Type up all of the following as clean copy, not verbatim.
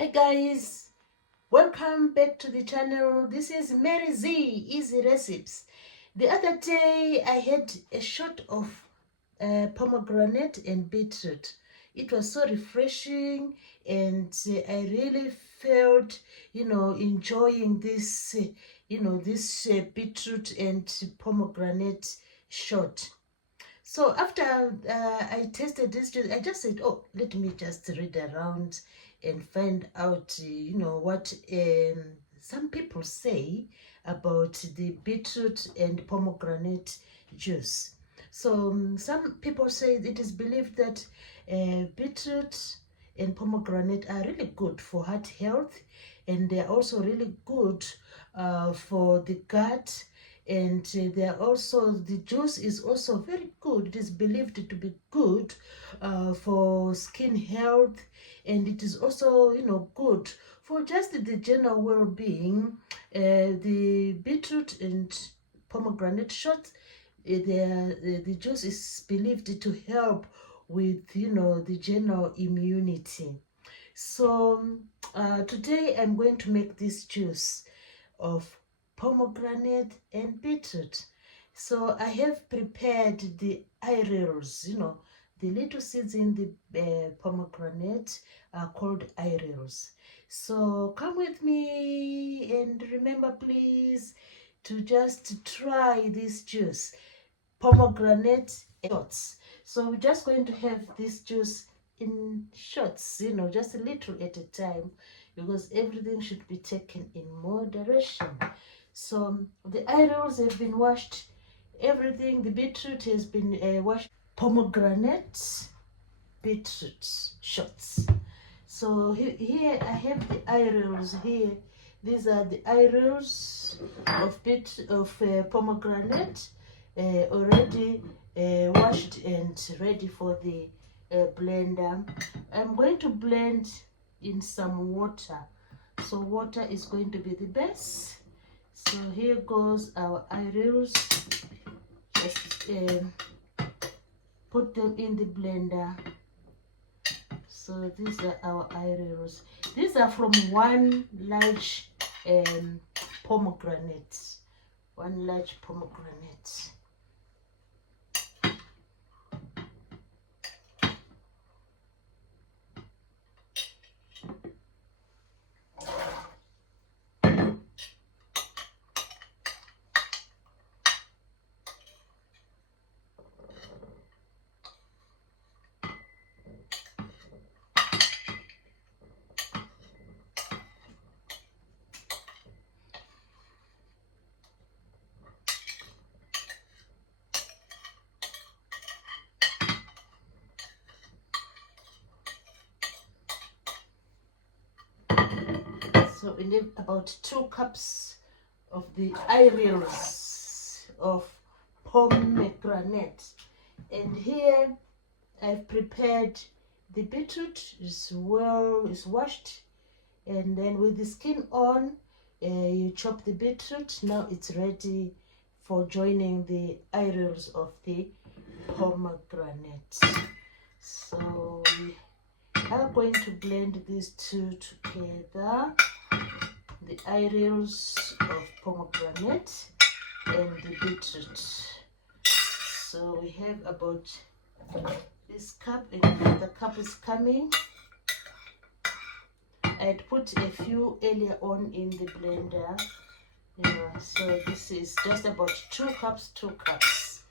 Hi guys, welcome back to the channel. This is Mary Z Easy Recipes. The other day I had a shot of pomegranate and beetroot. It was so refreshing, and I really felt, enjoying this, beetroot and pomegranate shot. So after I tasted this juice, I just said, oh, let me just read around and find out, what some people say about the beetroot and pomegranate juice. So some people say it is believed that beetroot and pomegranate are really good for heart health, and they are also really good for the gut, and they are also, the juice is also very good. It is believed to be good for skin health, and it is also good for just the general well-being. The beetroot and pomegranate shots, the juice is believed to help with the general immunity. So today I'm going to make this juice of pomegranate and beetroot. So I have prepared the aerials, the little seeds in the pomegranate are called aerials. So come with me, and remember please to just try this juice, pomegranate shots. So we're just going to have this juice in shots, just a little at a time, because everything should be taken in moderation. So the aerials have been washed, everything, the beetroot has been washed. Pomegranate, beetroot shots. So here I have the aerials here. These are the aerials of pomegranate, already washed and ready for the blender. I'm going to blend in some water, so water is going to be the best. So here goes our aerials. Just put them in the blender. So these are our aerials. These are from one large pomegranate. One large pomegranate. So we need about 2 cups of the aerials of pomegranate. And here I've prepared the beetroot. Is washed, and then with the skin on, you chop the beetroot. Now it's ready for joining the aerials of the pomegranate. So we are going to blend these two together, the aerials of pomegranate and the beetroot. So we have about this cup, and the cup is coming. I'd put a few earlier on in the blender, so this is just about 2 cups, 2 cups,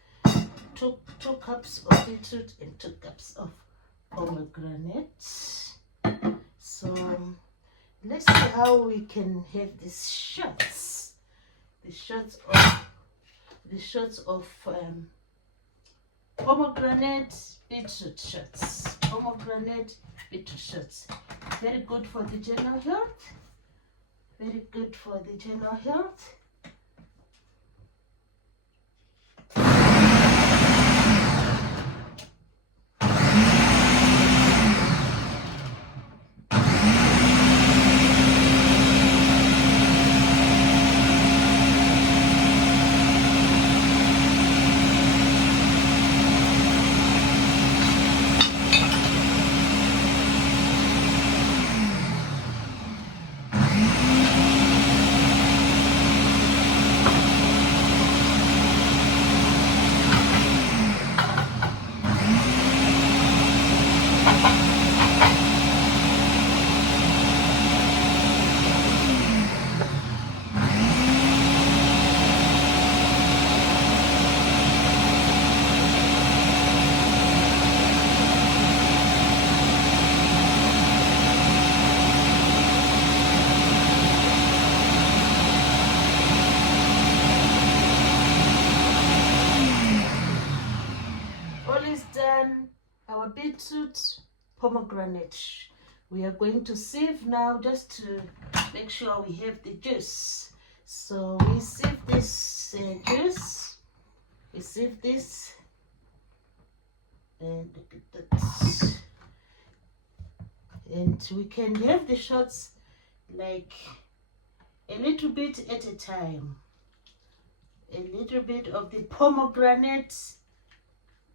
2 cups of beetroot and 2 cups of pomegranate. So let's see how we can have these shots, the shots of pomegranate beetroot shots. Pomegranate beetroot shots. Very good for the general health. Very good for the general health. beetroot, pomegranate. We are going to sieve now just to make sure we have the juice. So we sieve this juice. We sieve this, and look at that. And we can have the shots like a little bit at a time. A little bit of the pomegranate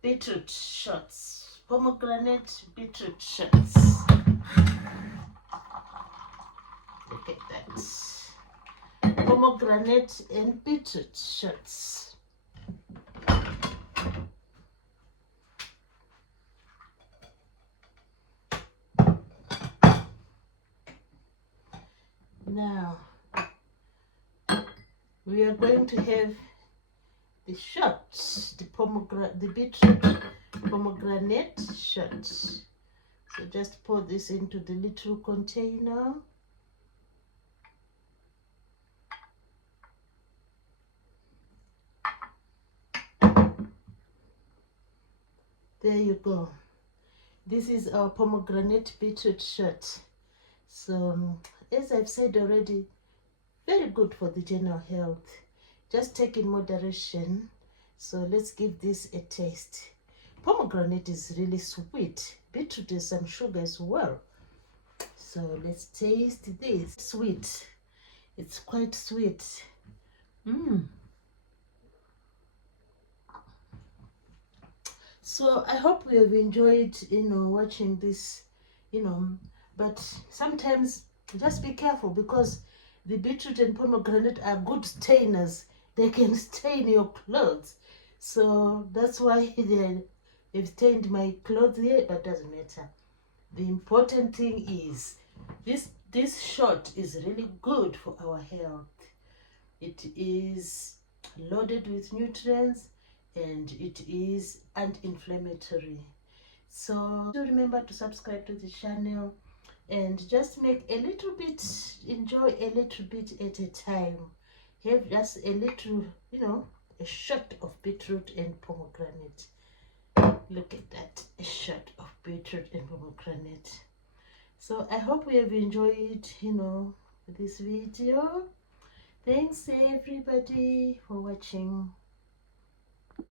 beetroot shots. Pomegranate beetroot shots. Look at that. Pomegranate and beetroot shots. Now we are going to have the shots, the beetroot pomegranate shots. So just pour this into the little container. There you go. This is our pomegranate beetroot shot. So as I've said already, very good for the general health. Just take in moderation. So let's give this a taste. Pomegranate is really sweet. Beetroot is some sugar as well. So let's taste this. Sweet. It's quite sweet. So I hope you have enjoyed, watching this, but sometimes just be careful, because the beetroot and pomegranate are good stainers. They can stain your clothes. So that's why they've stained my clothes here, but doesn't matter. The important thing is this shot is really good for our health. It is loaded with nutrients and it is anti-inflammatory. So remember to subscribe to the channel and just make a little bit, enjoy a little bit at a time. Have just a little, a shot of beetroot and pomegranate. Look at that, a shot of beetroot and pomegranate. So I hope you have enjoyed, this video. Thanks everybody for watching.